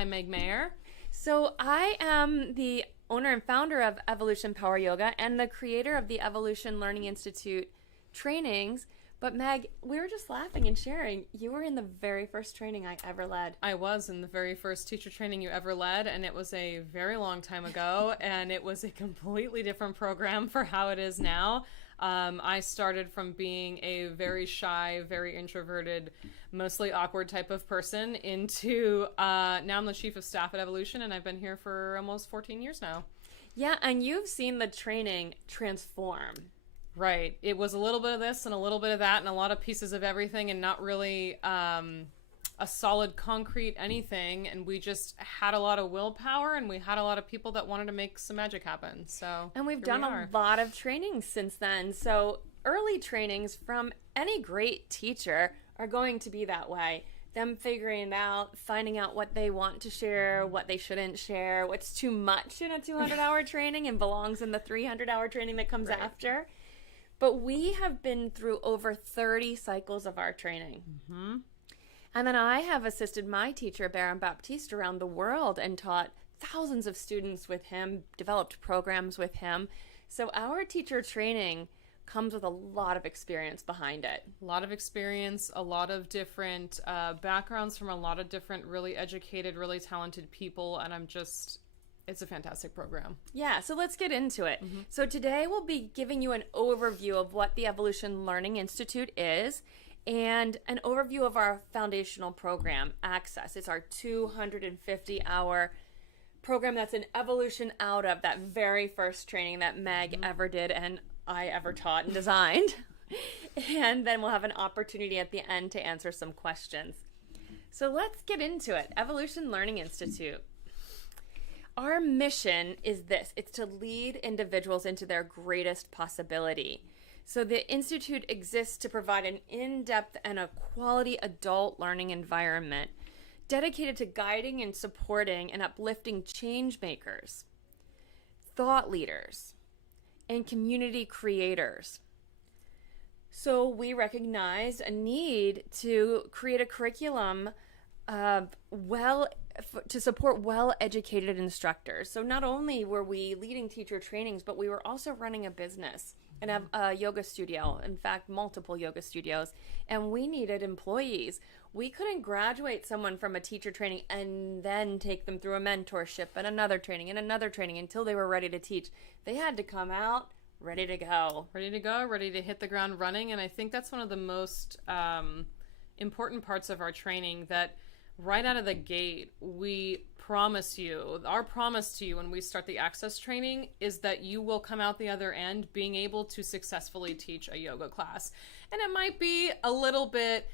I'm Meg Mayer. So I am the owner and founder of Evolution Power Yoga and the creator of the Evolution Learning Institute trainings. But Meg, we were just laughing and sharing. You were in the very first training I ever led. I was in the very first teacher training you ever led, and it was a very long time ago, and it was a completely different program for how it is now. I started from being a very shy, very introverted, mostly awkward type of person into now I'm the chief of staff at Evolution, and I've been here for almost 14 years now. Yeah, and you've seen the training transform. Right. It was a little bit of this and a little bit of that and a lot of pieces of everything and not really a solid concrete anything. And we just had a lot of willpower and we had a lot of people that wanted to make some magic happen. And we've done a lot of trainings since then. So early trainings from any great teacher are going to be that way. Them figuring it out, finding out what they want to share, what they shouldn't share, what's too much in a 200-hour training and belongs in the 300-hour training that comes after. But we have been through over 30 cycles of our training. Mm-hmm. And then I have assisted my teacher, Baptiste, around the world and taught thousands of students with him, developed programs with him. So our teacher training comes with a lot of experience behind it. A lot of experience, a lot of different backgrounds from a lot of different really educated, really talented people. And it's a fantastic program. Yeah, so let's get into it. Mm-hmm. So today we'll be giving you an overview of what the Evolution Learning Institute is and an overview of our foundational program, Access. It's our 250-hour program that's an evolution out of that very first training that Meg ever did and I ever taught and designed. And then we'll have an opportunity at the end to answer some questions. So let's get into it. Evolution Learning Institute. Our mission is this. It's to lead individuals into their greatest possibility. So the Institute exists to provide an in-depth and a quality adult learning environment dedicated to guiding and supporting and uplifting change makers, thought leaders, and community creators. So we recognize a need to create a curriculum to support well-educated instructors. So not only were we leading teacher trainings, but we were also running a business and have a yoga studio, in fact, multiple yoga studios, and we needed employees. We couldn't graduate someone from a teacher training and then take them through a mentorship and another training until they were ready to teach. They had to come out ready to go. Ready to hit the ground running, and I think that's one of the most important parts of our training that right out of the gate, our promise to you when we start the Access training is that you will come out the other end being able to successfully teach a yoga class. And it might be a little bit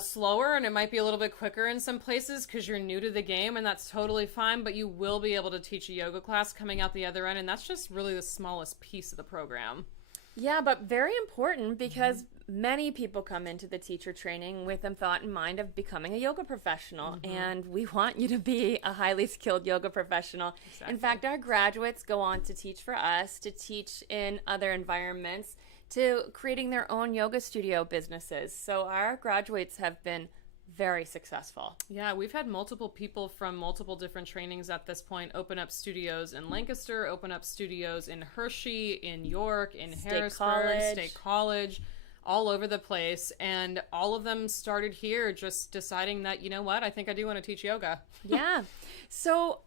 slower and it might be a little bit quicker in some places because you're new to the game, and that's totally fine, but you will be able to teach a yoga class coming out the other end, and that's just really the smallest piece of the program. Yeah, but very important because many people come into the teacher training with a thought in mind of becoming a yoga professional, and we want you to be a highly skilled yoga professional. Exactly. In fact, our graduates go on to teach for us, to teach in other environments, to creating their own yoga studio businesses. So our graduates have been very successful. Yeah, we've had multiple people from multiple different trainings at this point open up studios in Lancaster, open up studios in Hershey, in York, in Harrisburg, State College, all over the place. And all of them started here just deciding that, you know what, I think I do want to teach yoga. Yeah. So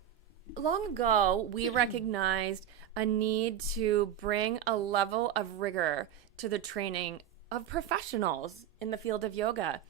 long ago, we recognized a need to bring a level of rigor to the training of professionals in the field of yoga.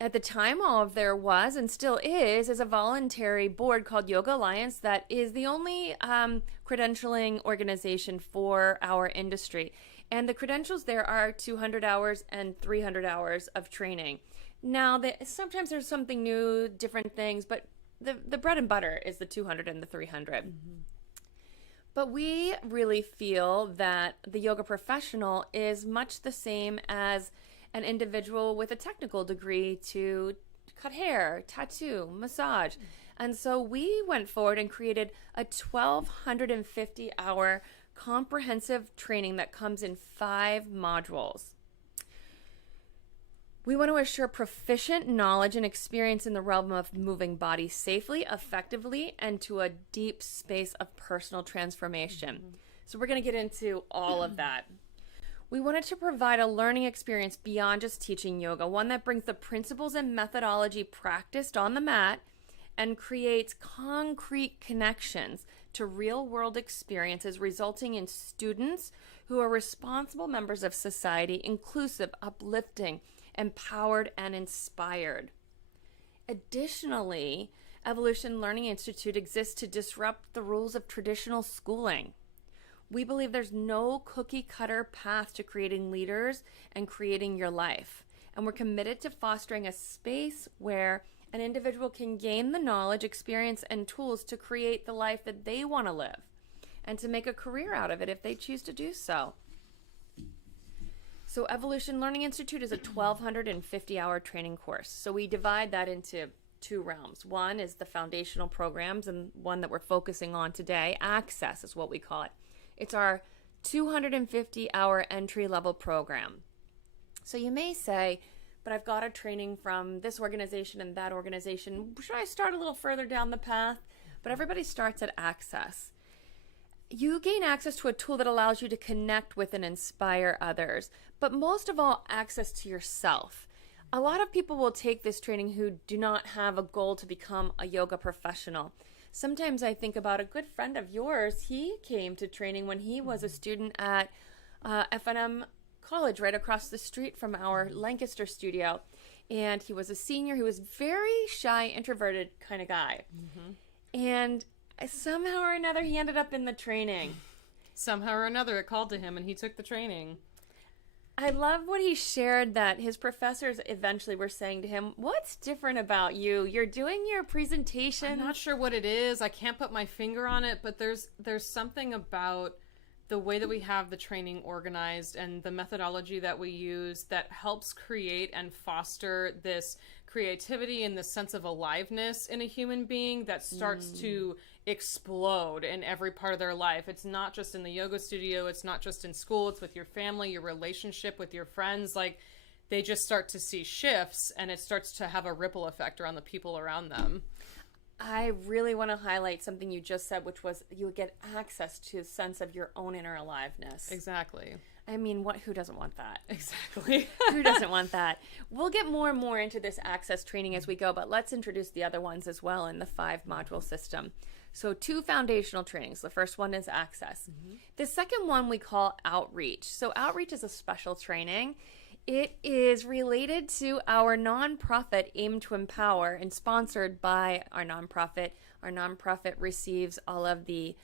At the time, all of there was and still is a voluntary board called Yoga Alliance that is the only credentialing organization for our industry. And the credentials there are 200 hours and 300 hours of training. Now, sometimes there's something new, different things, but the bread and butter is the 200 and the 300. Mm-hmm. But we really feel that the yoga professional is much the same as an individual with a technical degree to cut hair, tattoo, massage. And so we went forward and created a 1,250-hour comprehensive training that comes in 5 modules. We want to assure proficient knowledge and experience in the realm of moving bodies safely, effectively, and to a deep space of personal transformation. So we're going to get into all of that. We wanted to provide a learning experience beyond just teaching yoga, one that brings the principles and methodology practiced on the mat and creates concrete connections to real-world experiences, resulting in students who are responsible members of society, inclusive, uplifting, empowered, and inspired. Additionally, Evolution Learning Institute exists to disrupt the rules of traditional schooling. We believe there's no cookie-cutter path to creating leaders and creating your life. And we're committed to fostering a space where an individual can gain the knowledge, experience, and tools to create the life that they want to live and to make a career out of it if they choose to do so. So Evolution Learning Institute is a 1,250-hour training course. So we divide that into two realms. One is the foundational programs, and one that we're focusing on today, Access is what we call it. It's our 250-hour entry-level program. So you may say, but I've got a training from this organization and that organization. Should I start a little further down the path? But everybody starts at Access. You gain access to a tool that allows you to connect with and inspire others, but most of all, access to yourself. A lot of people will take this training who do not have a goal to become a yoga professional. Sometimes I think about a good friend of yours. He came to training when he was a student at F&M College right across the street from our Lancaster studio. And he was a senior who was very shy, introverted kind of guy. And somehow or another, he ended up in the training. Somehow or another, it called to him and he took the training. I love what he shared, that his professors eventually were saying to him, what's different about you? You're doing your presentation. I'm not sure what it is. I can't put my finger on it, but there's something about the way that we have the training organized and the methodology that we use that helps create and foster this creativity and this sense of aliveness in a human being that starts to explode in every part of their life. It's not just in the yoga studio, it's not just in school, it's with your family, your relationship with your friends. Like, they just start to see shifts and it starts to have a ripple effect around the people around them. I really want to highlight something you just said, which was you get access to a sense of your own inner aliveness. Exactly. I mean, who doesn't want that? Exactly. Who doesn't want that? We'll get more and more into this access training as we go, but let's introduce the other ones as well in the 5-module system. So 2 foundational trainings. The first one is Access. The second one we call Outreach. So Outreach is a special training. It is related to our nonprofit, Aim to Empower, and sponsored by our nonprofit. Our nonprofit receives all of the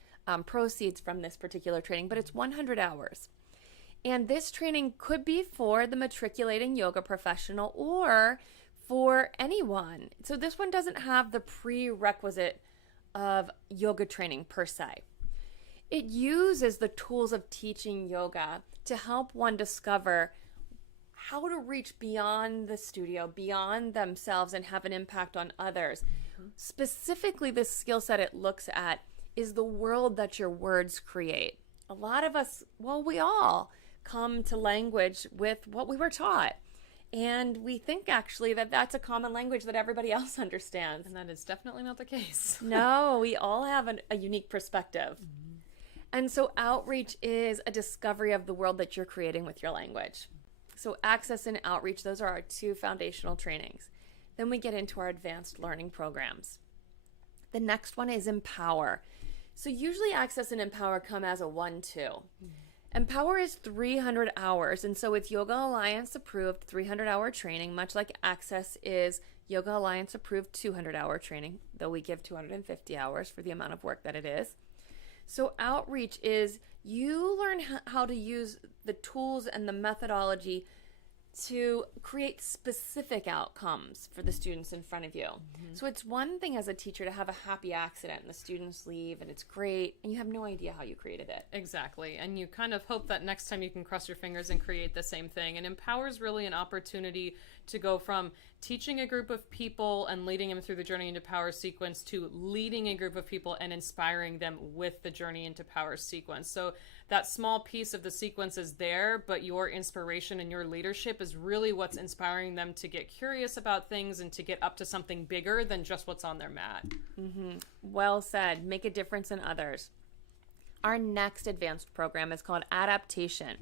proceeds from this particular training, but it's 100 hours. And this training could be for the matriculating yoga professional or for anyone. So this one doesn't have the prerequisite of yoga training per se. It uses the tools of teaching yoga to help one discover how to reach beyond the studio, beyond themselves, and have an impact on others. Specifically, the skill set it looks at is the world that your words create. A lot of us, well, we all come to language with what we were taught. And we think actually that that's a common language that everybody else understands. And that is definitely not the case. No, we all have a unique perspective. And so Outreach is a discovery of the world that you're creating with your language. So Access and Outreach, those are our 2 foundational trainings. Then we get into our advanced learning programs. The next one is Empower. So usually Access and Empower come as a 1-2. Empower is 300 hours, and so it's Yoga Alliance approved 300-hour training, much like Access is Yoga Alliance approved 200-hour training, though we give 250 hours for the amount of work that it is. So Outreach is you learn how to use the tools and the methodology to create specific outcomes for the students in front of you. So it's one thing as a teacher to have a happy accident and the students leave and it's great and you have no idea how you created it. Exactly. And you kind of hope that next time you can cross your fingers and create the same thing. And Empower is really an opportunity to go from teaching a group of people and leading them through the Journey into Power sequence to leading a group of people and inspiring them with the Journey into Power sequence. So that small piece of the sequence is there, but your inspiration and your leadership is really what's inspiring them to get curious about things and to get up to something bigger than just what's on their mat. Well said. Make a difference in others. Our next advanced program is called Adaptation.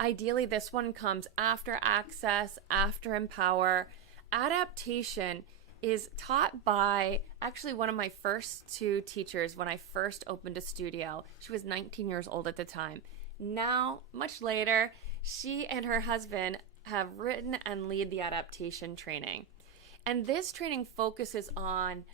Ideally, this one comes after Access, after Empower. Adaptation is taught by actually one of my first two teachers when I first opened a studio. She was 19 years old at the time. Now, much later, she and her husband have written and lead the adaptation training. And this training focuses on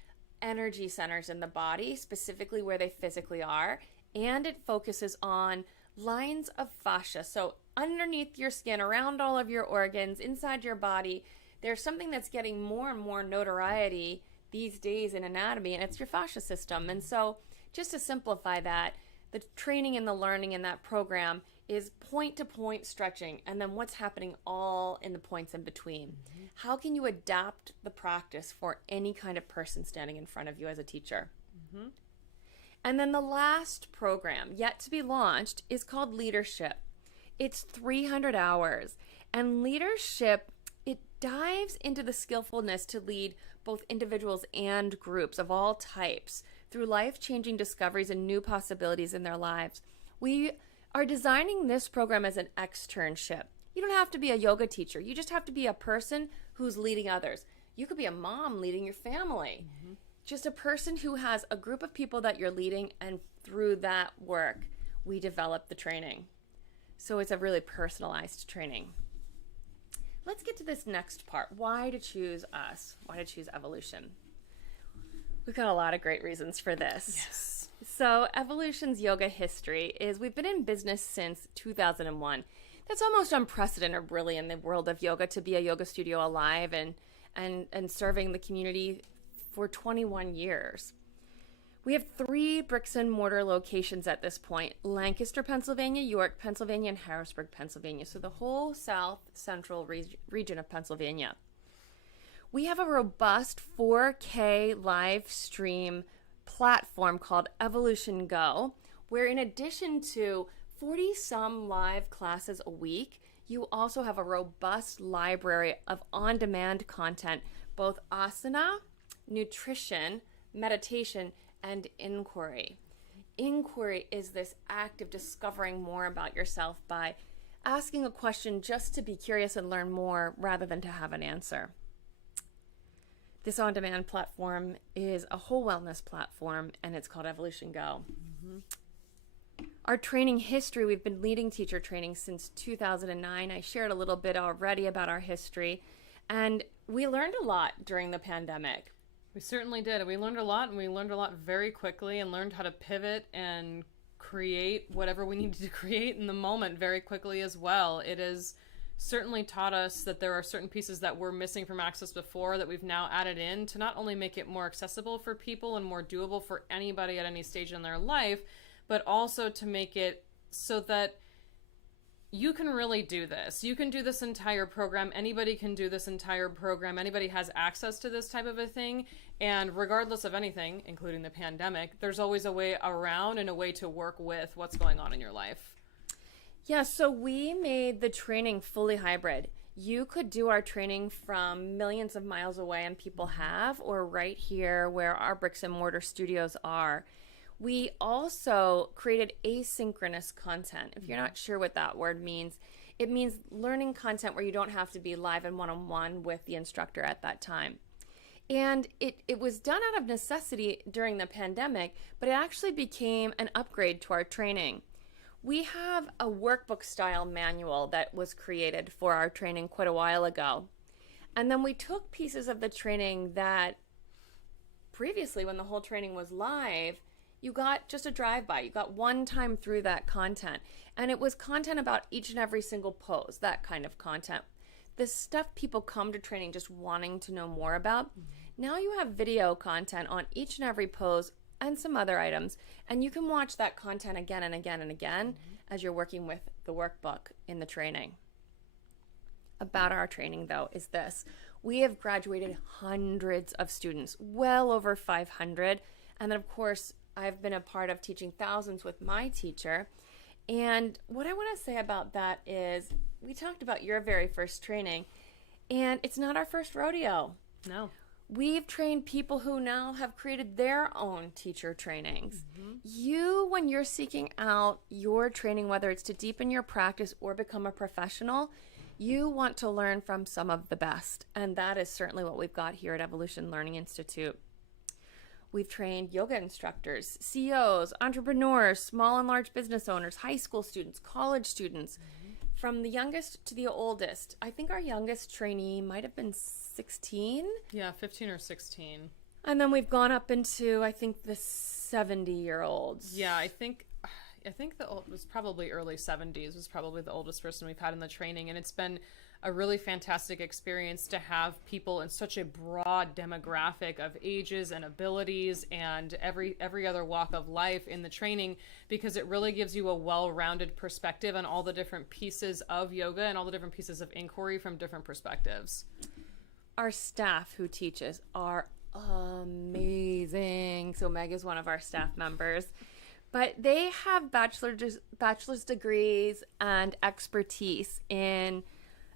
energy centers in the body, specifically where they physically are, and it focuses on lines of fascia. So underneath your skin, around all of your organs, inside your body, there's something that's getting more and more notoriety these days in anatomy, and it's your fascia system. And so just to simplify that, the training and the learning in that program is point-to-point stretching, and then what's happening all in the points in between. How can you adapt the practice for any kind of person standing in front of you as a teacher? And then the last program, yet to be launched, is called Leadership. It's 300 hours, and leadership, it dives into the skillfulness to lead both individuals and groups of all types through life-changing discoveries and new possibilities in their lives. We are designing this program as an externship. You don't have to be a yoga teacher. You just have to be a person who's leading others. You could be a mom leading your family. Just a person who has a group of people that you're leading, and through that work, we develop the training. So it's a really personalized training. Let's get to this next part. Why to choose us? Why to choose Evolution? We've got a lot of great reasons for this. Yes. So Evolution's yoga history is we've been in business since 2001. That's almost unprecedented, really, in the world of yoga, to be a yoga studio alive and serving the community for 21 years. We have 3 bricks and mortar locations at this point: Lancaster, Pennsylvania, York, Pennsylvania, and Harrisburg, Pennsylvania. So the whole south central region of Pennsylvania. We have a robust 4K live stream platform called Evolution Go, where in addition to 40-some live classes a week, you also have a robust library of on-demand content, both asana, nutrition, meditation, and inquiry. Inquiry is this act of discovering more about yourself by asking a question just to be curious and learn more rather than to have an answer. This on-demand platform is a whole wellness platform, and it's called Evolution Go. Our training history, we've been leading teacher training since 2009. I shared a little bit already about our history, and we learned a lot during the pandemic. We certainly did. We learned a lot, and we learned a lot very quickly and learned how to pivot and create whatever we needed to create in the moment very quickly as well. It has certainly taught us that there are certain pieces that were missing from Access before that we've now added in to not only make it more accessible for people and more doable for anybody at any stage in their life, but also to make it so that you can really do this. You can do this entire program. Anybody can do this entire program. Anybody has access to this type of a thing. And regardless of anything, including the pandemic, there's always a way around and a way to work with what's going on in your life. Yeah, so we made the training fully hybrid. You could do our training from millions of miles away, and people have, or right here where our bricks and mortar studios are. We also created asynchronous content. If you're not sure what that word means, it means learning content where you don't have to be live and one-on-one with the instructor at that time. And it was done out of necessity during the pandemic, but it actually became an upgrade to our training. We have a workbook style manual that was created for our training quite a while ago. And then we took pieces of the training that previously, when the whole training was live, you got just a drive-by. You got one time through that content. And it was content about each and every single pose, that kind of content. The stuff people come to training just wanting to know more about. Now you have video content on each and every pose and some other items, and you can watch that content again and again and again as you're working with the workbook in the training. about our training, though, is this. We have graduated hundreds of students, well over 500. And then, of course, I've been a part of teaching thousands with my teacher. And what I want to say about that is we talked about your very first training, and it's not our first rodeo. No. We've trained people who now have created their own teacher trainings. You, when you're seeking out your training, whether it's to deepen your practice or become a professional, you want to learn from some of the best. And that is certainly what we've got here at Evolution Learning Institute. We've trained yoga instructors, CEOs, entrepreneurs, small and large business owners, high school students, college students, from the youngest to the oldest. I think our youngest trainee might have been 16. Yeah, 15 or 16. And then we've gone up into, I think, the 70-year-olds. Yeah, I think it was probably early 70s was probably the oldest person we've had in the training, and it's been a really fantastic experience to have people in such a broad demographic of ages and abilities and every other walk of life in the training, because it really gives you a well-rounded perspective on all the different pieces of yoga and all the different pieces of inquiry from different perspectives. Our staff who teaches are amazing. So Meg is one of our staff members. But they have bachelor's degrees and expertise in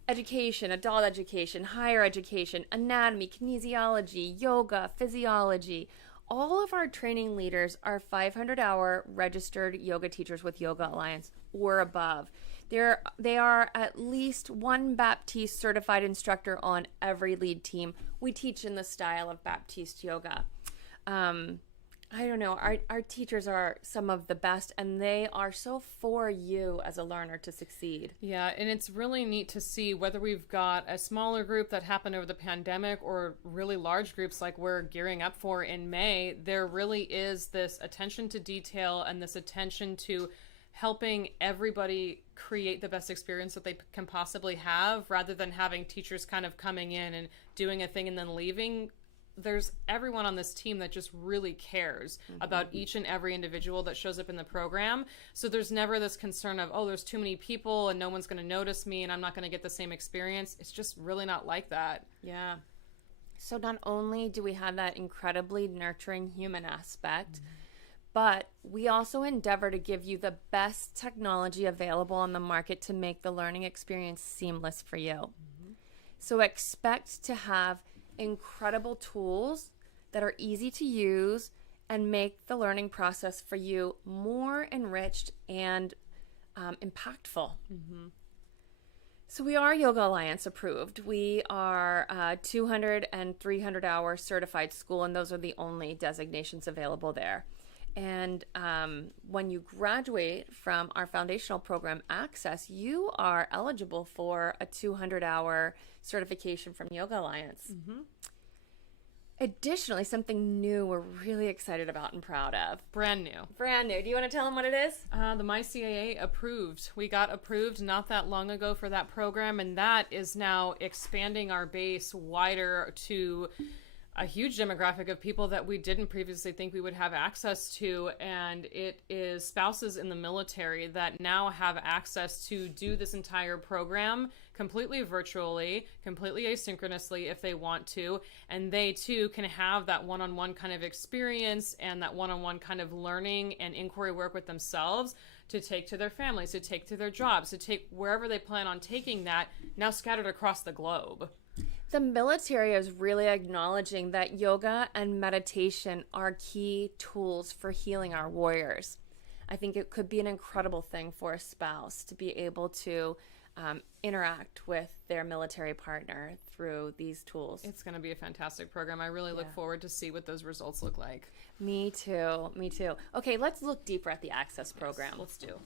education, adult education, higher education, anatomy, kinesiology, yoga, physiology. All of our training leaders are 500-hour registered yoga teachers with Yoga Alliance or above. They are at least one Baptiste certified instructor on every lead team. We teach in the style of Baptiste Yoga. I don't know, our teachers are some of the best, and they are so for you as a learner to succeed. Yeah, and it's really neat to see whether we've got a smaller group that happened over the pandemic or really large groups like we're gearing up for in May. There really is this attention to detail and this attention to helping everybody create the best experience that they can possibly have, rather than having teachers kind of coming in and doing a thing and then leaving. There's everyone on this team that just really cares about each and every individual that shows up in the program. So there's never this concern of, oh, there's too many people and no one's going to notice me and I'm not going to get the same experience. It's just really not like that. Yeah. So not only do we have that incredibly nurturing human aspect, but we also endeavor to give you the best technology available on the market to make the learning experience seamless for you. So expect to have incredible tools that are easy to use and make the learning process for you more enriched and impactful. So we are Yoga Alliance approved. We are 200 and 300 hour certified school, and those are the only designations available there. And when you graduate from our foundational program Access, you are eligible for a 200-hour certification from Yoga Alliance. Additionally, something new we're really excited about and proud of. Brand new. Brand new. Do you want to tell them what it is? The MyCAA approved. We got approved not that long ago for that program, and that is now expanding our base wider to a huge demographic of people that we didn't previously think we would have access to, and it is spouses in the military that now have access to do this entire program completely virtually, completely asynchronously if they want to, and they too can have that one-on-one kind of experience and that one-on-one kind of learning and inquiry work with themselves to take to their families, to take to their jobs, to take wherever they plan on taking that, now scattered across the globe. The military is really acknowledging that yoga and meditation are key tools for healing our warriors. I think it could be an incredible thing for a spouse to be able to interact with their military partner through these tools. It's going to be a fantastic program. I really look forward to see what those results look like. Me too. Me too. Okay, let's look deeper at the Access program. Yes, let's do.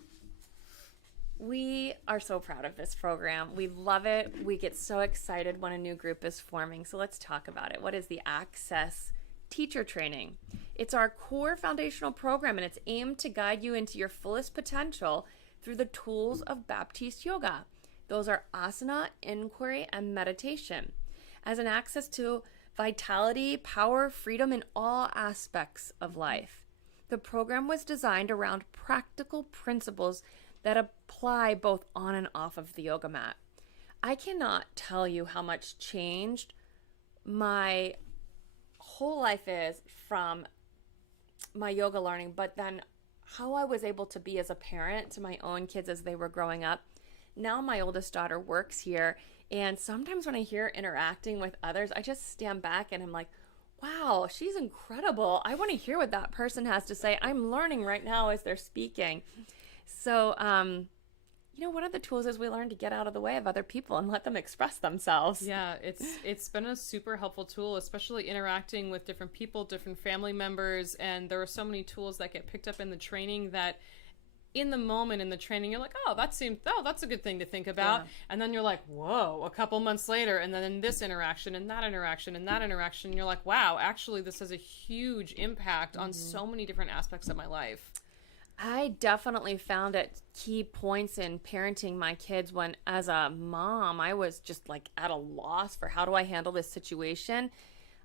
We are so proud of this program. We love it. We get so excited when a new group is forming. So let's talk about it. What is the Access Teacher Training? It's our core foundational program, and it's aimed to guide you into your fullest potential through the tools of Baptiste Yoga. Those are asana, inquiry, and meditation. As an access to vitality, power, freedom in all aspects of life. The program was designed around practical principles that apply both on and off of the yoga mat. I cannot tell you how much changed my whole life is from my yoga learning, but then how I was able to be as a parent to my own kids as they were growing up. Now my oldest daughter works here, and sometimes when I hear her interacting with others, I just stand back and I'm like, wow, she's incredible. I want to hear what that person has to say. I'm learning right now as they're speaking. So, one of the tools is we learn to get out of the way of other people and let them express themselves. Yeah, it's been a super helpful tool, especially interacting with different people, different family members, and there are so many tools that get picked up in the training that in the moment in the training you're like, that's a good thing to think about. Yeah. And then you're like, whoa, a couple months later, and then in this interaction and that interaction and that interaction, you're like, wow, actually this has a huge impact on so many different aspects of my life. I definitely found at key points in parenting my kids when, as a mom, I was just like at a loss for how do I handle this situation.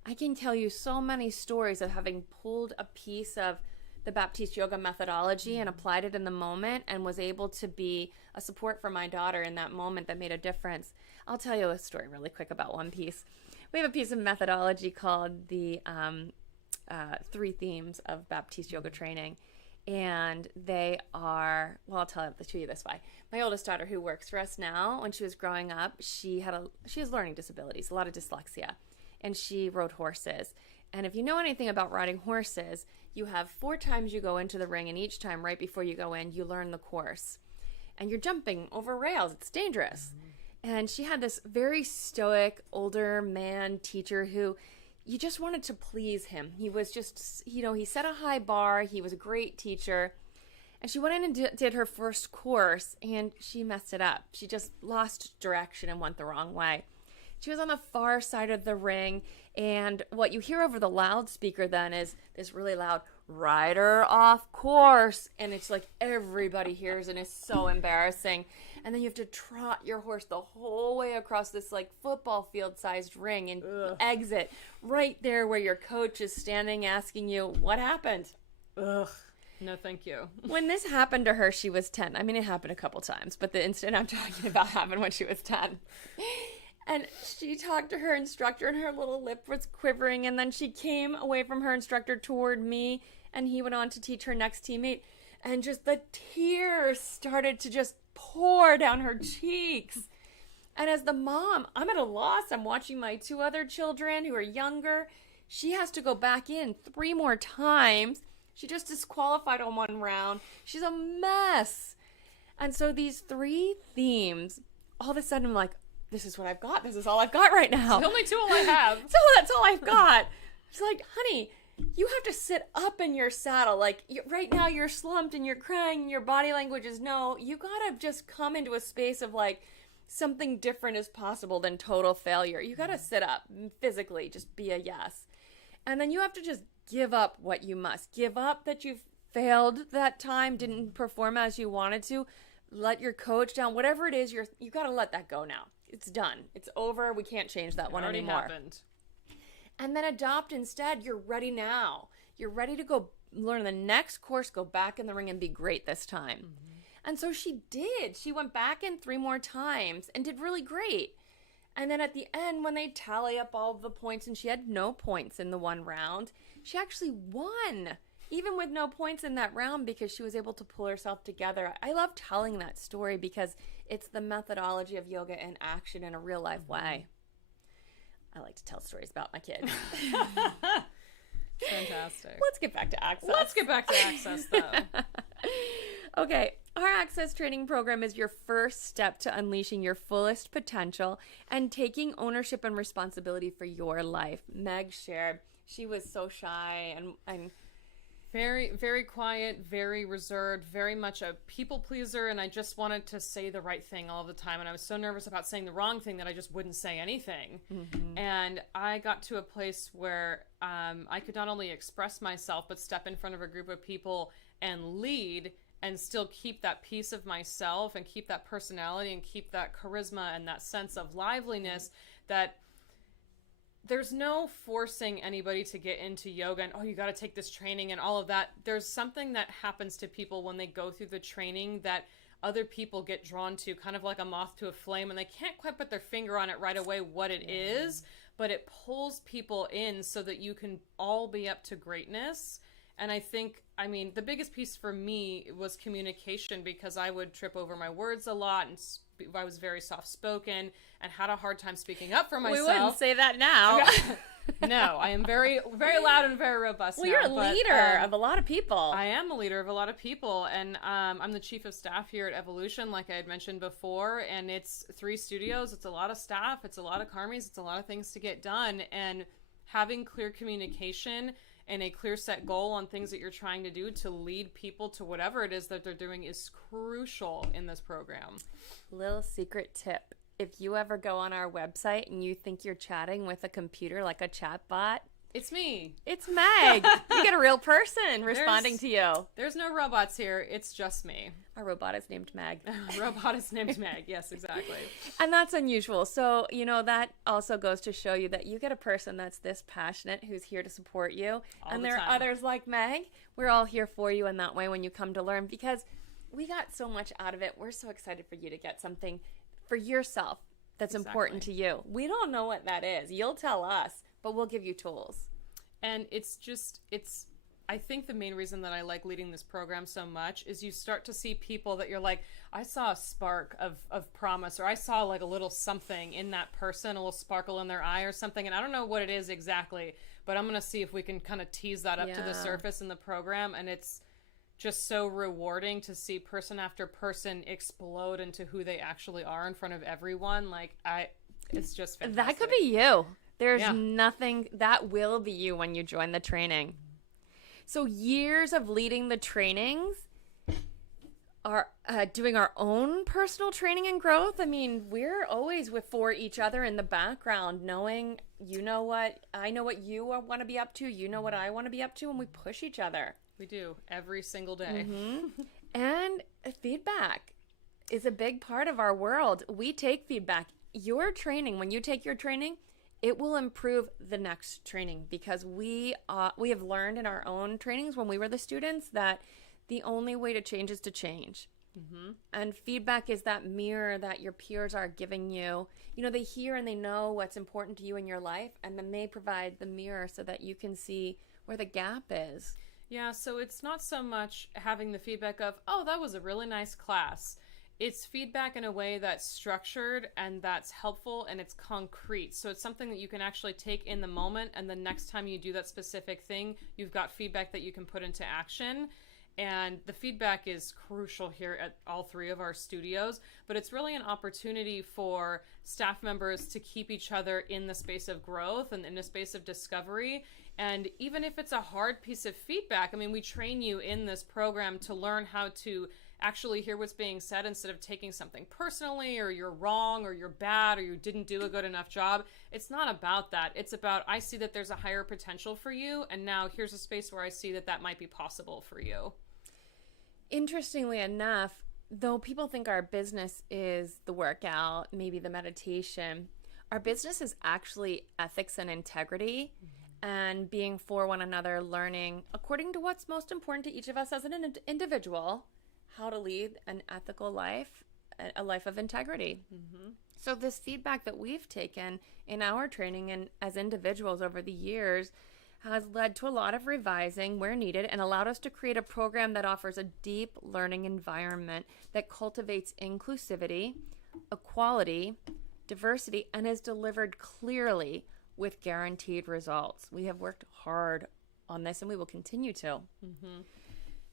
I can tell you so many stories of having pulled a piece of the Baptiste Yoga Methodology and applied it in the moment and was able to be a support for my daughter in that moment that made a difference. I'll tell you a story really quick about one piece. We have a piece of methodology called the 3 themes of Baptiste Yoga training. And they are, I'll tell it to you this way. My oldest daughter, who works for us now, when she was growing up, she has learning disabilities, a lot of dyslexia, and she rode horses. And if you know anything about riding horses, you have 4 times you go into the ring, and each time right before you go in, you learn the course. And you're jumping over rails. It's dangerous. Mm-hmm. And she had this very stoic, older man teacher who you just wanted to please him. He was just, he set a high bar. He was a great teacher. And she went in and did her first course, and she messed it up. She just lost direction and went the wrong way. She was on the far side of the ring, and what you hear over the loudspeaker then is this really loud, rider off course, and it's like everybody hears, and it's so embarrassing. And then you have to trot your horse the whole way across this like football field sized ring and exit right there where your coach is standing asking you, what happened? Ugh. No, thank you. When this happened to her, she was 10. I mean, it happened a couple times, but the incident I'm talking about happened when she was 10. And she talked to her instructor, and her little lip was quivering, and then she came away from her instructor toward me, and he went on to teach her next teammate, and just the tears started to just pour down her cheeks. And as the mom, I'm at a loss. I'm watching my 2 other children who are younger. She has to go back in 3 more times. She just disqualified on 1 round. She's a mess. And so these 3 themes, all of a sudden I'm like, this is what I've got. This is all I've got right now. It's the only tool I have. So that's all I've got. She's like, honey, you have to sit up in your saddle. Like, right now you're slumped and you're crying and your body language is no. You got to just come into a space of like something different is possible than total failure. You got to sit up physically, just be a yes. And then you have to just give up what you must. Give up that you've failed that time, didn't perform as you wanted to. Let your coach down. Whatever it is, you got to let that go now. It's done. It's over. We can't change that one anymore. It already happened. And then adopt instead. You're ready now. You're ready to go learn the next course, go back in the ring and be great this time. Mm-hmm. And so she did. She went back in 3 more times and did really great. And then at the end, when they tally up all of the points, and she had no points in the 1 round, she actually won, even with no points in that round, because she was able to pull herself together. I love telling that story because it's the methodology of yoga in action in a real life way. I like to tell stories about my kids. Fantastic. Let's get back to access. Let's get back to access, though. Okay, our access training program is your first step to unleashing your fullest potential and taking ownership and responsibility for your life. Meg shared. She was so shy and very, very quiet, very reserved, very much a people pleaser, and I just wanted to say the right thing all the time, and I was so nervous about saying the wrong thing that I just wouldn't say anything. Mm-hmm. And I got to a place where I could not only express myself, but step in front of a group of people and lead and still keep that piece of myself and keep that personality and keep that charisma and that sense of liveliness that there's no forcing anybody to get into yoga and, you got to take this training and all of that. There's something that happens to people when they go through the training that other people get drawn to, kind of like a moth to a flame, and they can't quite put their finger on it right away what it is, but it pulls people in so that you can all be up to greatness. And I think, I mean, the biggest piece for me was communication, because I would trip over my words a lot, and I was very soft-spoken and had a hard time speaking up for myself. We wouldn't say that now. No, I am very, very loud and very robust now. Well, you're a leader of a lot of people. I am a leader of a lot of people, and I'm the chief of staff here at Evolution, like I had mentioned before, and it's 3 studios. It's a lot of staff. It's a lot of karmis. It's a lot of things to get done, and having clear communication and a clear set goal on things that you're trying to do to lead people to whatever it is that they're doing is crucial in this program. Little secret tip. If you ever go on our website and you think you're chatting with a computer like a chat bot, it's me. It's Meg. You get a real person responding to you. There's no robots here. It's just me. Our robot is named Meg. Robot is named Meg. Yes, exactly. And that's unusual. So, you know, that also goes to show you that you get a person that's this passionate who's here to support you. And there are others like Meg. We're all here for you in that way when you come to learn, because we got so much out of it. We're so excited for you to get something for yourself that's important to you. We don't know what that is. You'll tell us, but we'll give you tools. And I think the main reason that I like leading this program so much is you start to see people that you're like, I saw a spark of promise, or I saw like a little something in that person, a little sparkle in their eye or something. And I don't know what it is exactly, but I'm going to see if we can kind of tease that up to the surface in the program. And it's just so rewarding to see person after person explode into who they actually are in front of everyone. It's just fantastic. That could be you. There's nothing that will be you when you join the training. So years of leading the trainings, are doing our own personal training and growth. I mean, we're always for each other in the background, knowing, you know what, I know what you want to be up to, you know what I want to be up to, and we push each other. We do, every single day. Mm-hmm. And feedback is a big part of our world. We take feedback. Your training, when you take your training, it will improve the next training, because we have learned in our own trainings when we were the students that the only way to change is to change. Mm-hmm. And feedback is that mirror that your peers are giving you. You know, they hear and they know what's important to you in your life, and then they provide the mirror so that you can see where the gap is. Yeah, so it's not so much having the feedback of, oh, that was a really nice class. It's feedback in a way that's structured and that's helpful and it's concrete. So it's something that you can actually take in the moment, and the next time you do that specific thing, you've got feedback that you can put into action. And the feedback is crucial here at all 3 of our studios, but it's really an opportunity for staff members to keep each other in the space of growth and in a space of discovery. And even if it's a hard piece of feedback, I mean, we train you in this program to learn how to actually hear what's being said instead of taking something personally, or you're wrong, or you're bad, or you didn't do a good enough job. It's not about that. It's about, I see that there's a higher potential for you, and now here's a space where I see that that might be possible for you. Interestingly enough, though people think our business is the workout, maybe the meditation, our business is actually ethics and integrity. Mm-hmm. And being for one another, learning according to what's most important to each of us as an individual, how to lead an ethical life, a life of integrity. Mm-hmm. So this feedback that we've taken in our training and as individuals over the years has led to a lot of revising where needed, and allowed us to create a program that offers a deep learning environment that cultivates inclusivity, equality, diversity, and is delivered clearly with guaranteed results. We have worked hard on this, and we will continue to. Mm-hmm.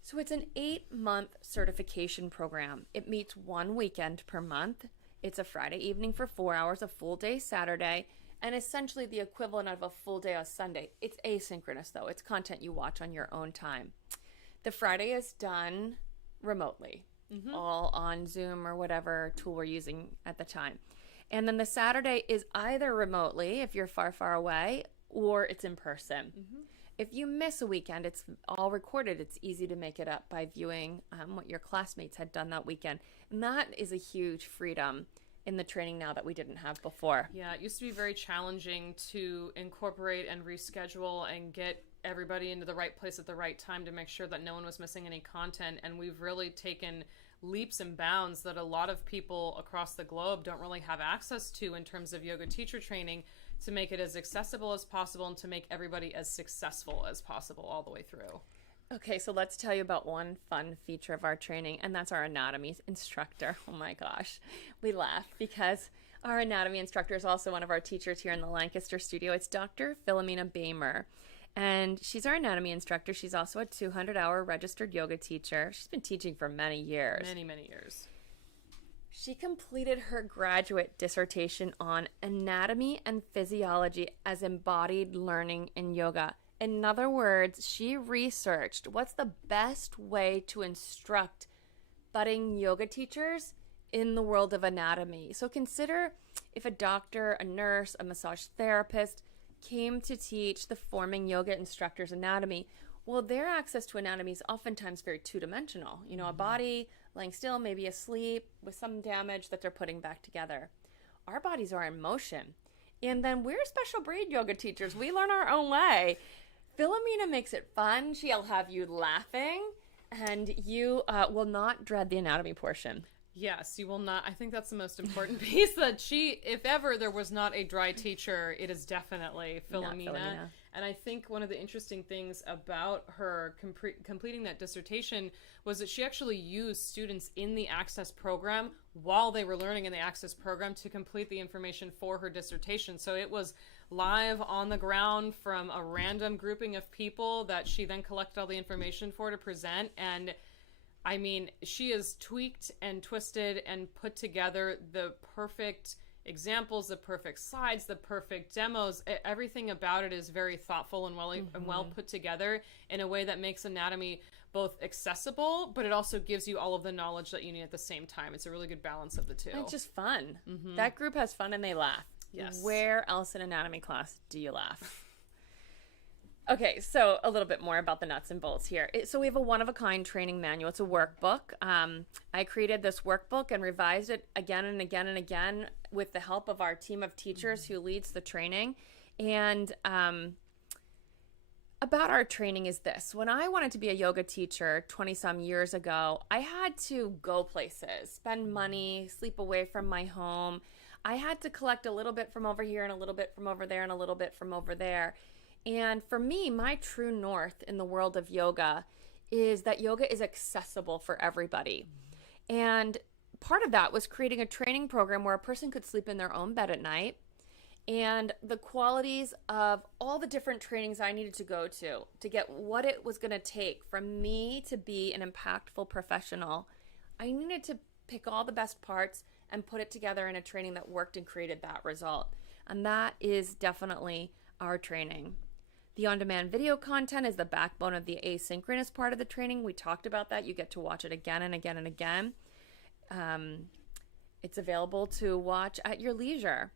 So it's an 8-month certification program. It meets 1 weekend per month. It's a Friday evening for 4 hours, a full day Saturday, and essentially the equivalent of a full day on Sunday. It's asynchronous, though. It's content you watch on your own time. The Friday is done remotely, mm-hmm. all on Zoom or whatever tool we're using at the time. And then the Saturday is either remotely, if you're far, far away, or it's in person. Mm-hmm. If you miss a weekend, it's all recorded. It's easy to make it up by viewing what your classmates had done that weekend. And that is a huge freedom in the training now that we didn't have before. Yeah, it used to be very challenging to incorporate and reschedule and get everybody into the right place at the right time to make sure that no one was missing any content. And we've really taken leaps and bounds that a lot of people across the globe don't really have access to in terms of yoga teacher training, to make it as accessible as possible and to make everybody as successful as possible all the way through. Okay, so let's tell you about one fun feature of our training, and that's our anatomy instructor. Oh my gosh, we laugh because our anatomy instructor is also one of our teachers here in the Lancaster studio. It's Dr. Philomena Behmer, and she's our anatomy instructor. She's also a 200-hour registered yoga teacher. She's been teaching for many years. Many years. She completed her graduate dissertation on anatomy and physiology as embodied learning in yoga. In other words, she researched what's the best way to instruct budding yoga teachers in the world of anatomy. So consider if a doctor, a nurse, a massage therapist came to teach the forming yoga instructors anatomy. Well, their access to anatomy is oftentimes very two-dimensional. You know, a body laying still, maybe asleep with some damage that they're putting back together. Our bodies are in motion. And then we're special breed yoga teachers. We learn our own way. Philomena makes it fun. She'll have you laughing, and you will not dread the anatomy portion. Yes, you will not. I think that's the most important piece, that she, if ever there was not a dry teacher, it is definitely Philomena. And I think one of the interesting things about her completing that dissertation was that she actually used students in the Access program while they were learning in the Access program to complete the information for her dissertation. So it was live on the ground from a random grouping of people that she then collected all the information for to present. And I mean, she has tweaked and twisted and put together the perfect examples, the perfect slides, the perfect demos. Everything about it is very thoughtful and well put together in a way that makes anatomy both accessible, but it also gives you all of the knowledge that you need at the same time. It's a really good balance of the two. And it's just fun. That group has fun and they laugh. Yes. Where else in anatomy class do you laugh? Okay, so a little bit more about the nuts and bolts here. So we have a one-of-a-kind training manual. It's a workbook. I created this workbook and revised it again and again and again with the help of our team of teachers who leads the training. And about our training is this. When I wanted to be a yoga teacher 20-some years ago, I had to go places, spend money, sleep away from my home. I had to collect a little bit from over here and a little bit from over there and a little bit from over there. And for me, my true north in the world of yoga is that yoga is accessible for everybody. And part of that was creating a training program where a person could sleep in their own bed at night. And the qualities of all the different trainings I needed to go to get what it was going to take for me to be an impactful professional, I needed to pick all the best parts and put it together in a training that worked and created that result. And that is definitely our training. The on-demand video content is the backbone of the asynchronous part of the training. We talked about that. You get to watch it again and again and again. It's available to watch at your leisure.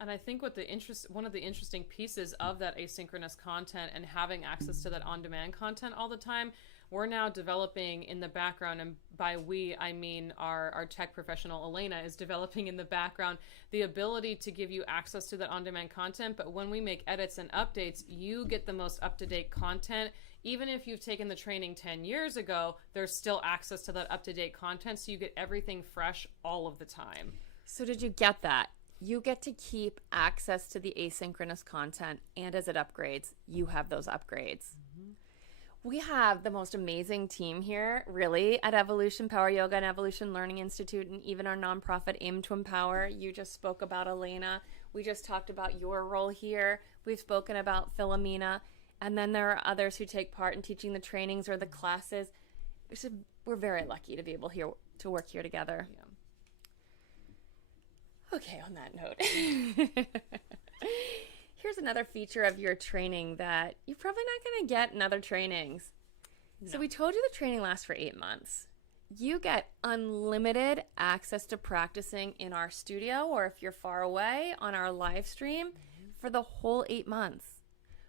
And I think one of the interesting pieces of that asynchronous content and having access to that on-demand content all the time, we're now developing in the background, and by we, I mean our tech professional, Elena, is developing in the background the ability to give you access to that on-demand content. But when we make edits and updates, you get the most up-to-date content. Even if you've taken the training 10 years ago, there's still access to that up-to-date content, so you get everything fresh all of the time. So did you get that? You get to keep access to the asynchronous content, and as it upgrades, you have those upgrades. We have the most amazing team here, really, at Evolution Power Yoga and Evolution Learning Institute, and even our nonprofit Aim to Empower. You just spoke about Elena. We just talked about your role here. We've spoken about Philomena. And then there are others who take part in teaching the trainings or the classes. We're very lucky to be able to work here together. Yeah. Okay, on that note. Here's another feature of your training that you're probably not going to get in other trainings. No. So we told you the training lasts for 8 months. You get unlimited access to practicing in our studio, or if you're far away, on our live stream for the whole 8 months.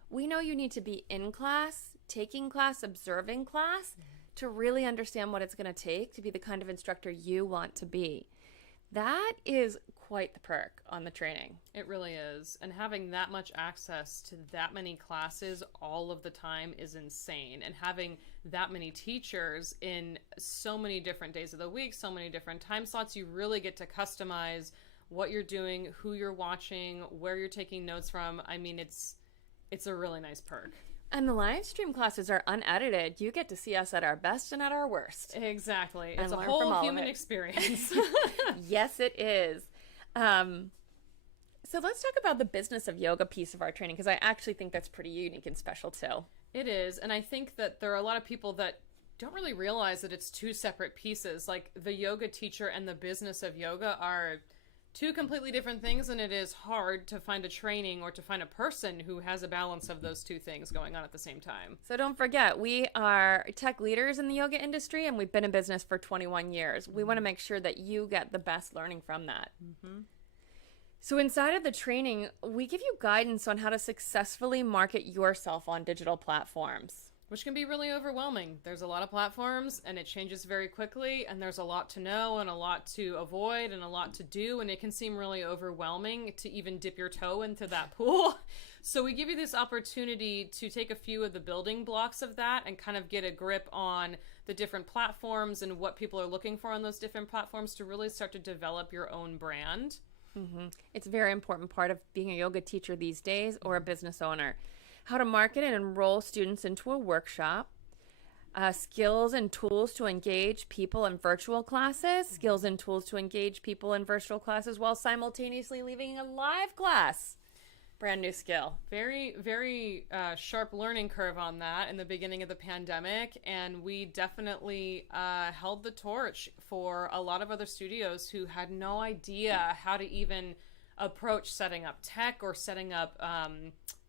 We know you need to be in class, taking class, observing class to really understand what it's going to take to be the kind of instructor you want to be. That is quite the perk on the training. It really is. And having that much access to that many classes all of the time is insane. And having that many teachers in so many different days of the week, so many different time slots, you really get to customize what you're doing, who you're watching, where you're taking notes from. I mean, it's a really nice perk. And the live stream classes are unedited. You get to see us at our best and at our worst. Exactly. And it's a learn from whole all of human it. experience. Yes, it is. So let's talk about the business of yoga piece of our training, because I actually think that's pretty unique and special too. It is. And I think that there are a lot of people that don't really realize that it's two separate pieces. Like the yoga teacher and the business of yoga are two completely different things, and it is hard to find a training or to find a person who has a balance of those two things going on at the same time. So don't forget, we are tech leaders in the yoga industry, and we've been in business for 21 years. We want to make sure that you get the best learning from that. Mm-hmm. So inside of the training, we give you guidance on how to successfully market yourself on digital platforms. Which can be really overwhelming. There's a lot of platforms and it changes very quickly, and there's a lot to know and a lot to avoid and a lot to do, and it can seem really overwhelming to even dip your toe into that pool. So we give you this opportunity to take a few of the building blocks of that and kind of get a grip on the different platforms and what people are looking for on those different platforms to really start to develop your own brand. Mm-hmm. It's a very important part of being a yoga teacher these days, or a business owner. How to market and enroll students into a workshop, skills and tools to engage people in virtual classes, skills and tools to engage people in virtual classes while simultaneously leaving a live class. Brand new skill. Very, very sharp learning curve on that in the beginning of the pandemic, and we definitely held the torch for a lot of other studios who had no idea how to even approach setting up tech or setting up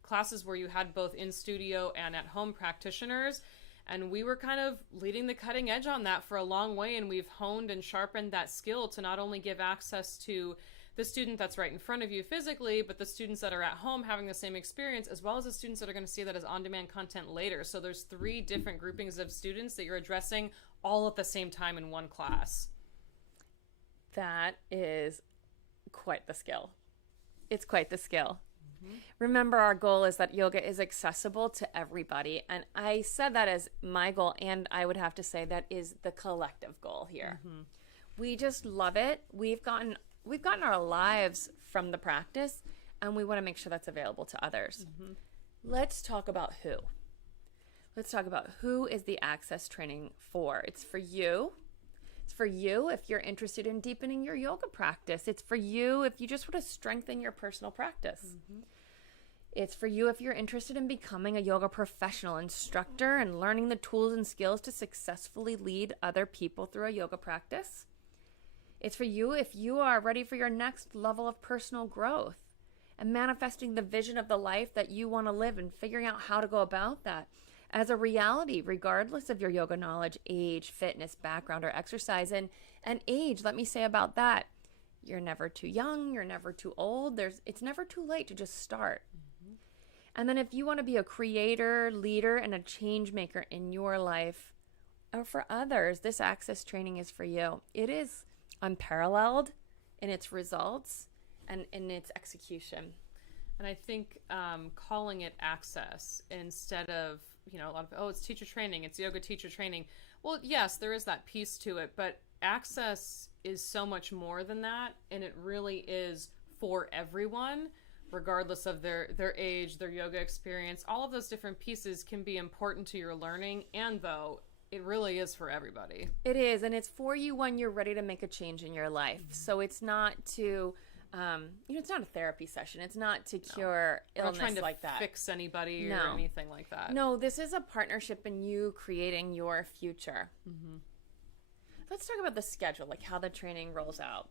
classes where you had both in studio and at home practitioners. And we were kind of leading the cutting edge on that for a long way, and we've honed and sharpened that skill to not only give access to the student that's right in front of you physically, but the students that are at home having the same experience, as well as the students that are going to see that as on-demand content later. So there's 3 different groupings of students that you're addressing all at the same time in one class. That is quite the skill. It's quite the skill. Remember, our goal is that yoga is accessible to everybody. And I said that as my goal, and I would have to say that is the collective goal here. Mm-hmm. We just love it. We've gotten our lives from the practice, and we want to make sure that's available to others. Mm-hmm. Let's talk about who. Let's talk about who is the Access training for. It's for you. It's for you if you're interested in deepening your yoga practice. It's for you if you just want to strengthen your personal practice. Mm-hmm. It's for you if you're interested in becoming a yoga professional instructor and learning the tools and skills to successfully lead other people through a yoga practice. It's for you if you are ready for your next level of personal growth and manifesting the vision of the life that you want to live and figuring out how to go about that as a reality, regardless of your yoga knowledge, age, fitness, background, or exercise. And age, let me say about that, you're never too young, you're never too old. It's never too late to just start. Mm-hmm. And then if you want to be a creator, leader, and a change maker in your life or for others, this Access training is for you. It is unparalleled in its results and in its execution. And I think calling it Access instead of, a lot of, it's teacher training, it's yoga teacher training. Well, yes, there is that piece to it, but Access is so much more than that, and it really is for everyone, regardless of their age, their yoga experience. All of those different pieces can be important to your learning, and though it really is for everybody. It is, and it's for you when you're ready to make a change in your life. Mm-hmm. So it's not to it's not a therapy session. It's not to cure illness trying to like that. Fix anybody or anything like that. No, this is a partnership in you creating your future. Mm-hmm. Let's talk about the schedule, like how the training rolls out.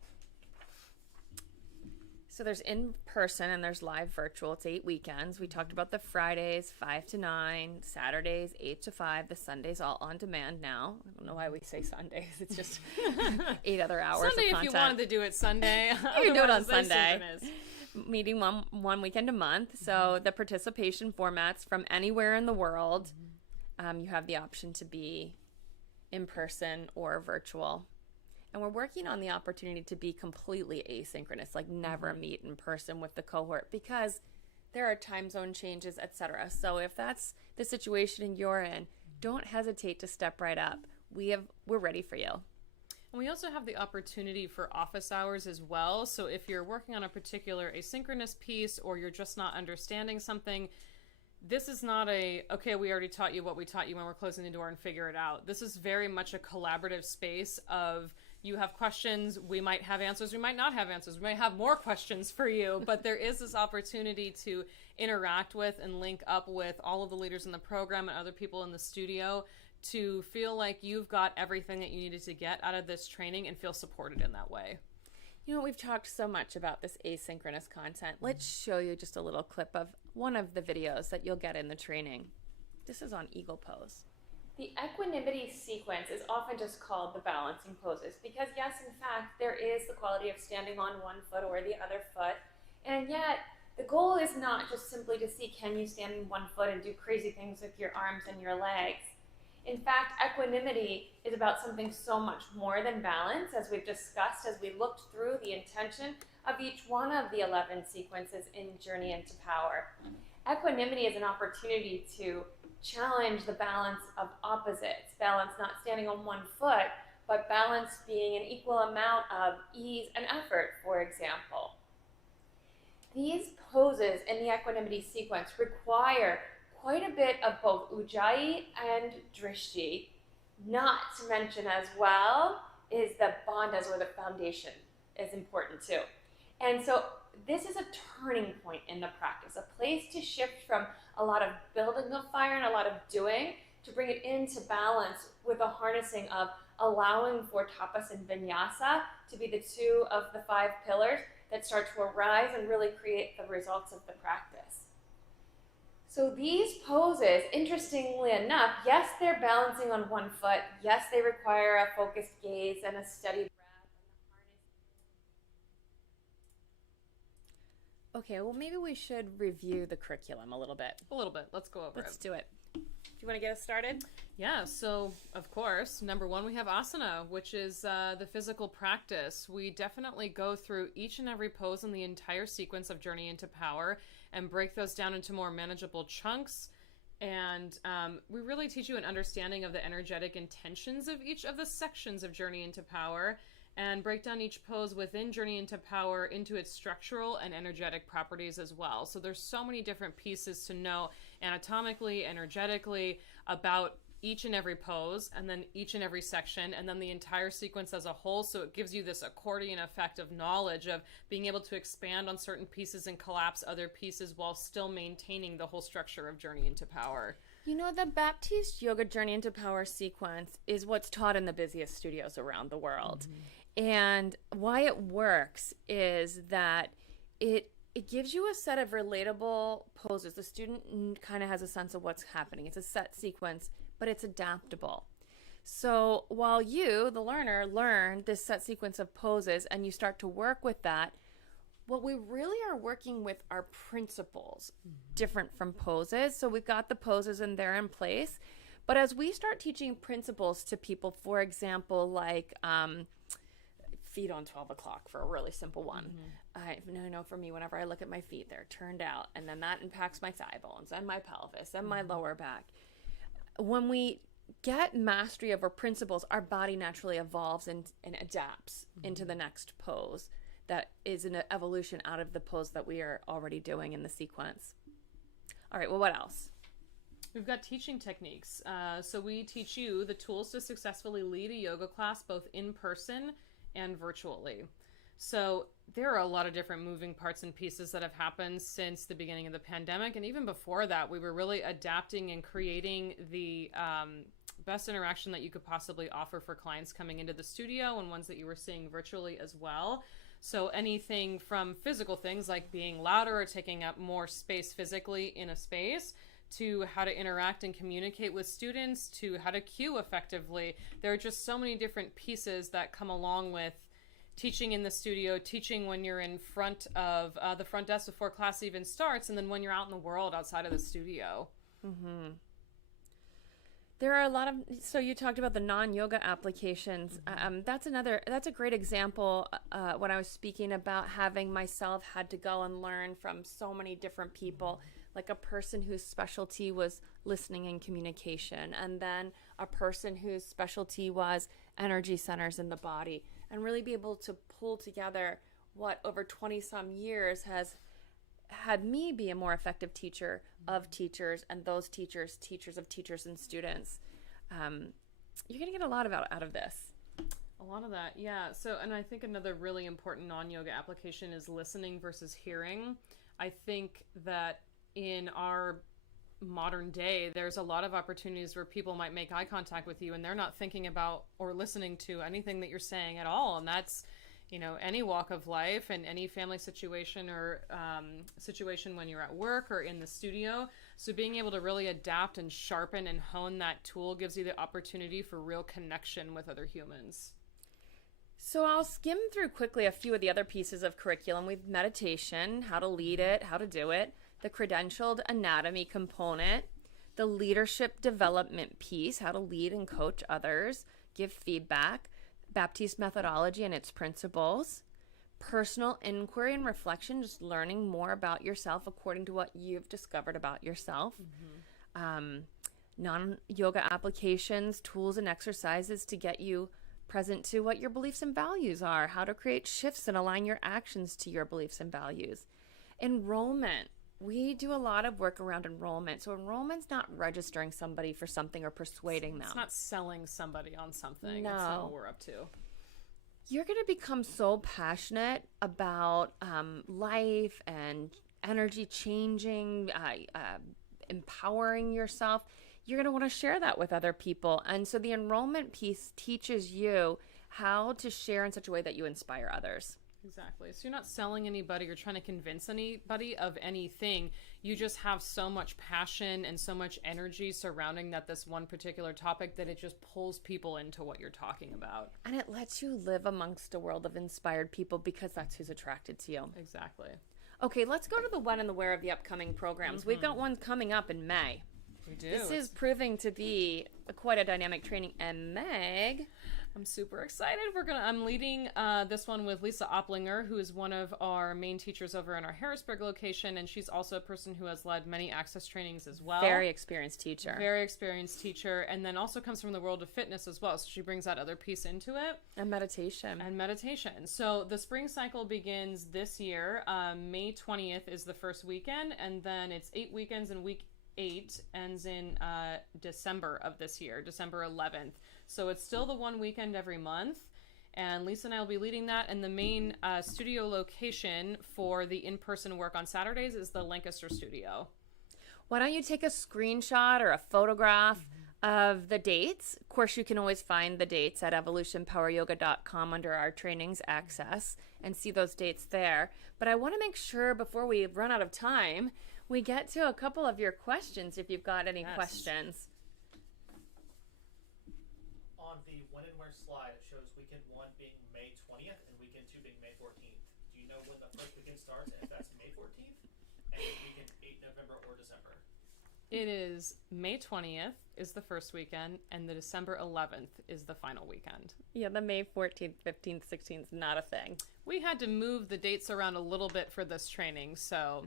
So there's in-person and there's live virtual. It's 8 weekends. We talked about the Fridays, 5 to 9, Saturdays, 8 to 5, the Sundays all on demand now. I don't know why we say Sundays. It's just 8 other hours Sunday of content. If you wanted to do it Sunday. You can do it on Sunday. Meeting one weekend a month. So the participation formats from anywhere in the world. You have the option to be in person or virtual. And we're working on the opportunity to be completely asynchronous, like never meet in person with the cohort, because there are time zone changes, etc. So if that's the situation you're in, don't hesitate to step right up. We're ready for you. And we also have the opportunity for office hours as well. So if you're working on a particular asynchronous piece, or you're just not understanding something, this is not okay, we already taught you what we taught you when we're closing the door and figure it out. This is very much a collaborative space of, you have questions, we might have answers, we might not have answers, we might have more questions for you, but there is this opportunity to interact with and link up with all of the leaders in the program and other people in the studio to feel like you've got everything that you needed to get out of this training and feel supported in that way. You know, we've talked so much about this asynchronous content. Let's show you just a little clip of one of the videos that you'll get in the training. This is on Eagle Pose. The equanimity sequence is often just called the balancing poses because, yes, in fact, there is the quality of standing on one foot or the other foot. And yet, the goal is not just simply to see, can you stand on one foot and do crazy things with your arms and your legs? In fact, equanimity is about something so much more than balance, as we've discussed as we looked through the intention of each one of the 11 sequences in Journey into Power. Equanimity is an opportunity to challenge the balance of opposites. Balance not standing on one foot, but balance being an equal amount of ease and effort, for example. These poses in the equanimity sequence require quite a bit of both ujjayi and drishti, not to mention as well is the bandhas, or the foundation, is important too. And so this is a turning point in the practice, a place to shift from a lot of building of fire and a lot of doing to bring it into balance with a harnessing of allowing for tapas and vinyasa to be the two of the 5 pillars that start to arise and really create the results of the practice. So these poses, interestingly enough, yes, they're balancing on one foot. Yes, they require a focused gaze and a steady breath. Okay, well, maybe we should review the curriculum a little bit. A little bit. Let's go over it. Let's do it. Do you want to get us started? Yeah, so of course, number 1, we have asana, which is the physical practice. We definitely go through each and every pose in the entire sequence of Journey into Power and break those down into more manageable chunks. And we really teach you an understanding of the energetic intentions of each of the sections of Journey into Power, and break down each pose within Journey into Power into its structural and energetic properties as well. So there's so many different pieces to know anatomically, energetically, about each and every pose, and then each and every section, and then the entire sequence as a whole. So it gives you this accordion effect of knowledge of being able to expand on certain pieces and collapse other pieces while still maintaining the whole structure of Journey into Power. You know, the Baptiste Yoga Journey into Power sequence is what's taught in the busiest studios around the world. And why it works is that it gives you a set of relatable poses. The student kind of has a sense of what's happening. It's a set sequence, but it's adaptable. So while you, the learner, learn this set sequence of poses and you start to work with that, what we really are working with are principles, different from poses. So we've got the poses and they're in place. But as we start teaching principles to people, for example, like feet on 12 o'clock for a really simple one. I know for me, whenever I look at my feet, they're turned out, and then that impacts my thigh bones and my pelvis and my lower back. When we get mastery over principles, our body naturally evolves and adapts into the next pose that is an evolution out of the pose that we are already doing in the sequence. All right, well, what else? We've got teaching techniques. So we teach you the tools to successfully lead a yoga class both in person and virtually. So there are a lot of different moving parts and pieces that have happened since the beginning of the pandemic. And even before that, we were really adapting and creating the best interaction that you could possibly offer for clients coming into the studio and ones that you were seeing virtually as well. So anything from physical things like being louder or taking up more space physically in a space, to how to interact and communicate with students, to how to cue effectively. There are just so many different pieces that come along with teaching in the studio, teaching when you're in front of the front desk before class even starts, and then when you're out in the world outside of the studio. There are a lot of, so you talked about the non-yoga applications. That's a great example when I was speaking about having myself had to go and learn from so many different people, like a person whose specialty was listening and communication, and then a person whose specialty was energy centers in the body, and really be able to pull together what over 20 some years has had me be a more effective teacher of teachers, and those teachers of teachers and students. You're going to get a lot out of this. A lot of that, yeah. So, and I think another really important non-yoga application is listening versus hearing. I think that in our modern day, there's a lot of opportunities where people might make eye contact with you and they're not thinking about or listening to anything that you're saying at all. And that's, any walk of life and any family situation or situation when you're at work or in the studio. So being able to really adapt and sharpen and hone that tool gives you the opportunity for real connection with other humans. So I'll skim through quickly a few of the other pieces of curriculum. We've meditation, how to lead it, how to do it, the credentialed anatomy component, the leadership development piece, how to lead and coach others, give feedback, Baptiste methodology and its principles, personal inquiry and reflection, just learning more about yourself according to what you've discovered about yourself, non-yoga applications, tools and exercises to get you present to what your beliefs and values are, how to create shifts and align your actions to your beliefs and values. Enrollment. We do a lot of work around enrollment. So enrollment's not registering somebody for something or persuading them. It's not selling somebody on something. No. That's not what we're up to. You're going to become so passionate about life and energy changing, empowering yourself. You're going to want to share that with other people. And so the enrollment piece teaches you how to share in such a way that you inspire others. Exactly. So you're not selling anybody or trying to convince anybody of anything. You just have so much passion and so much energy surrounding this one particular topic that it just pulls people into what you're talking about. And it lets you live amongst a world of inspired people because that's who's attracted to you. Exactly. Okay, let's go to the when and the where of the upcoming programs. We've got one coming up in May. We do. This is proving to be quite a dynamic training. And Meg, I'm super excited. I'm leading this one with Lisa Oplinger, who is one of our main teachers over in our Harrisburg location, and she's also a person who has led many access trainings as well. Very experienced teacher. Very experienced teacher, and then also comes from the world of fitness as well, so she brings that other piece into it. And meditation. So the spring cycle begins this year. May 20th is the first weekend, and then it's 8 weekends, and week 8 ends in December of this year, December 11th. So it's still the one weekend every month, and Lisa and I will be leading that. And the main studio location for the in-person work on Saturdays is the Lancaster studio. Why don't you take a screenshot or a photograph of the dates? Of course, you can always find the dates at evolutionpoweryoga.com under our trainings access and see those dates there. But I want to make sure before we run out of time, we get to a couple of your questions if you've got any questions. On the when and where slide, it shows weekend 1 being May 20th and weekend 2 being May 14th. Do you know when the first weekend starts and if that's May 14th and weekend 8 November or December? It is May 20th is the first weekend, and the December 11th is the final weekend. Yeah, the May 14th, 15th, 16th is not a thing. We had to move the dates around a little bit for this training, so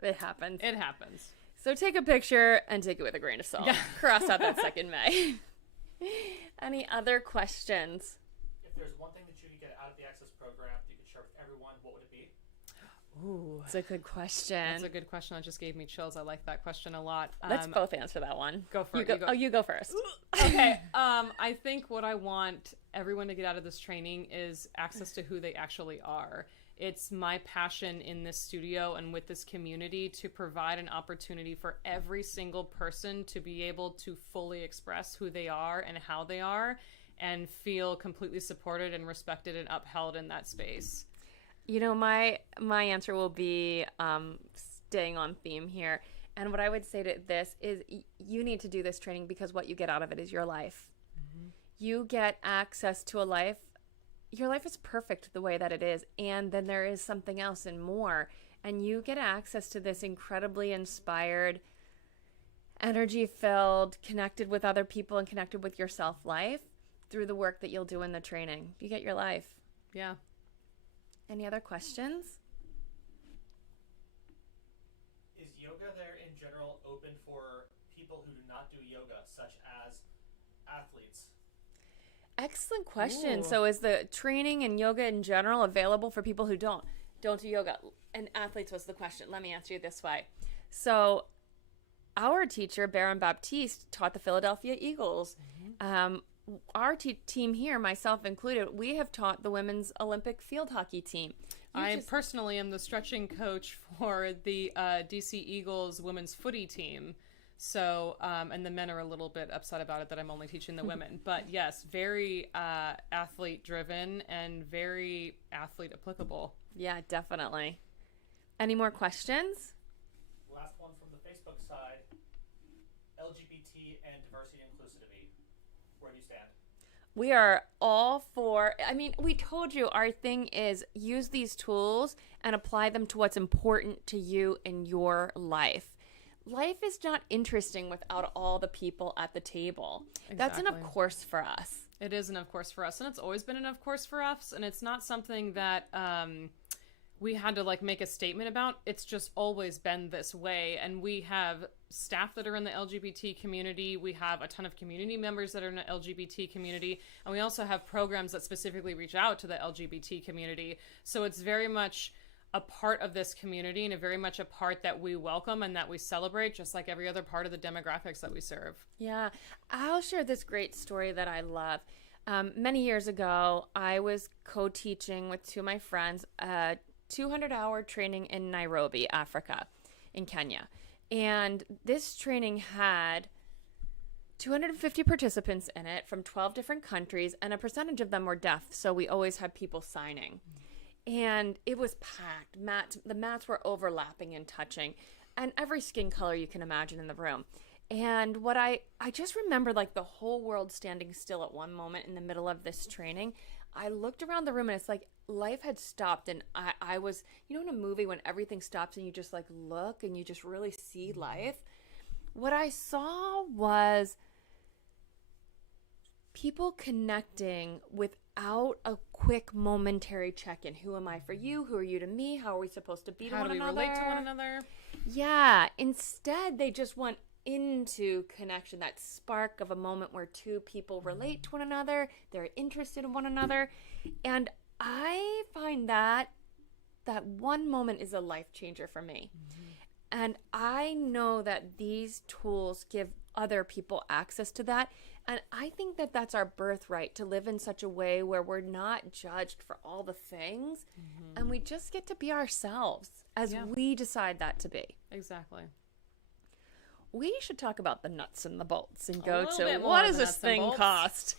it happens. It happens. So take a picture and take it with a grain of salt. Yeah. Cross out that second May. Any other questions? If there's one thing that you could get out of the Access program that you could share with everyone, what would it be? Ooh, that's a good question. That's a good question. That just gave me chills. I like that question a lot. Let's both answer that one. Go for it. You go first. Okay. I think what I want everyone to get out of this training is access to who they actually are. It's my passion in this studio and with this community to provide an opportunity for every single person to be able to fully express who they are and how they are and feel completely supported and respected and upheld in that space. You know, my answer will be staying on theme here. And what I would say to this is you need to do this training because what you get out of it is your life. Mm-hmm. You get access to a life. Your life is perfect the way that it is. And then there is something else and more. And you get access to this incredibly inspired, energy filled, connected with other people, and connected with your self life through the work that you'll do in the training. You get your life. Yeah. Any other questions? Is yoga there in general open for people who do not do yoga, such as athletes? Excellent question. Ooh. So is the training and yoga in general available for people who don't do yoga? And athletes was the question. Let me answer you this way. So our teacher, Baron Baptiste, taught the Philadelphia Eagles. Our team here, myself included, we have taught the women's Olympic field hockey team. I personally am the stretching coach for the DC Eagles women's footy team. So, and the men are a little bit upset about it that I'm only teaching the women. But yes, very athlete driven and very athlete applicable. Yeah, definitely. Any more questions? Last one from the Facebook side. LGBT and diversity and inclusivity. Where do you stand? We are all for, I mean, we told you our thing is use these tools and apply them to what's important to you in your life. Life is not interesting without all the people at the table. Exactly. That's an of course for us. It is an of course for us, and it's always been an of course for us, and it's not something that we had to like make a statement about. It's just always been this way, and we have staff that are in the LGBT community. We have a ton of community members that are in the LGBT community, and we also have programs that specifically reach out to the LGBT community. So it's very much a part of this community and very much a part that we welcome and that we celebrate, just like every other part of the demographics that we serve. Yeah, I'll share this great story that I love. Many years ago, I was co-teaching with two of my friends a 200-hour training in Nairobi, Africa, in Kenya. And this training had 250 participants in it from 12 different countries, and a percentage of them were deaf, so we always had people signing. And it was packed. The mats were overlapping and touching, and every skin color you can imagine in the room. And what I just remember, like, the whole world standing still at one moment in the middle of this training. I looked around the room, and it's like life had stopped, and I was, you know, in a movie when everything stops and you just like look and you just really see life. What I saw was people connecting without a quick momentary check-in. Who am I for you? Who are you to me? How are we supposed to be to one another? How do we relate to one another? Yeah. Instead, they just went into connection, that spark of a moment where two people relate to one another. They're interested in one another. And I find that one moment is a life changer for me. And I know that these tools give other people access to that. And I think that that's our birthright, to live in such a way where we're not judged for all the things, and we just get to be ourselves as we decide that to be. Exactly. We should talk about the nuts and the bolts and go to bit more what of does the this nuts and thing bolts. cost?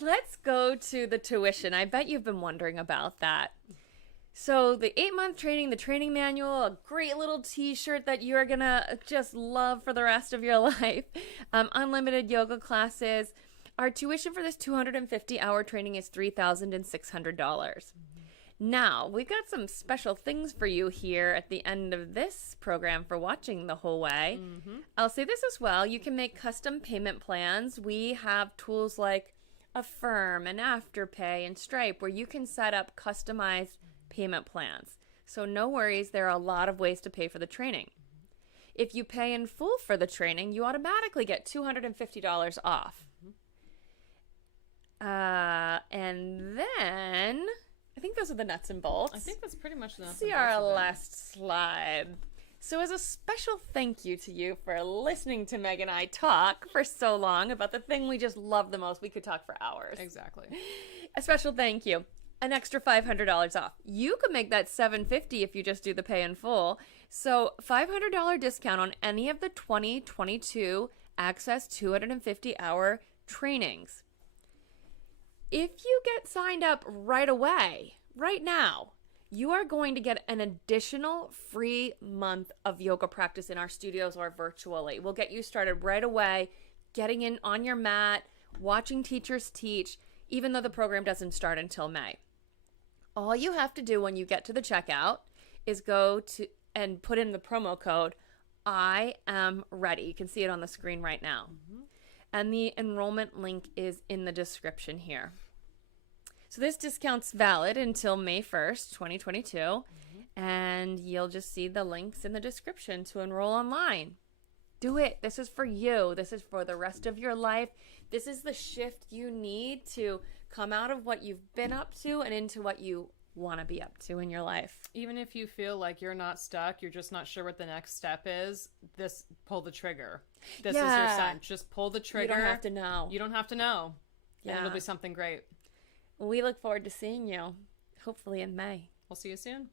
Let's go to the tuition. I bet you've been wondering about that. So the 8-month training, the training manual, a great little t-shirt that you're going to just love for the rest of your life, unlimited yoga classes. Our tuition for this 250-hour training is $3,600. Now, we've got some special things for you here at the end of this program for watching the whole way. I'll say this as well. You can make custom payment plans. We have tools like Affirm and Afterpay and Stripe where you can set up customized payment plans. So no worries, there are a lot of ways to pay for the training. If you pay in full for the training, you automatically get $250 off. And then I think those are the nuts and bolts. I think that's pretty much the nuts See and bolts our of it. last slide. So as a special thank you to you for listening to Meg and I talk for so long about the thing we just love the most, we could talk for hours. Exactly. A special thank you. An extra $500 off. You could make that $750 if you just do the pay in full. So $500 discount on any of the 2022 Access 250-hour trainings. If you get signed up right away, right now, you are going to get an additional free month of yoga practice in our studios or virtually. We'll get you started right away, getting in on your mat, watching teachers teach, even though the program doesn't start until May. All you have to do when you get to the checkout is go to and put in the promo code I am ready. You can see it on the screen right now. And the enrollment link is in the description here. So this discount's valid until May 1st, 2022. And you'll just see the links in the description to enroll online. Do it. This is for you. This is for the rest of your life. This is the shift you need to come out of what you've been up to and into what you want to be up to in your life. Even if you feel like you're not stuck, you're just not sure what the next step is, pull the trigger. This is your sign. Just pull the trigger. You don't have to know. You don't have to know. Yeah. And it'll be something great. We look forward to seeing you, hopefully in May. We'll see you soon.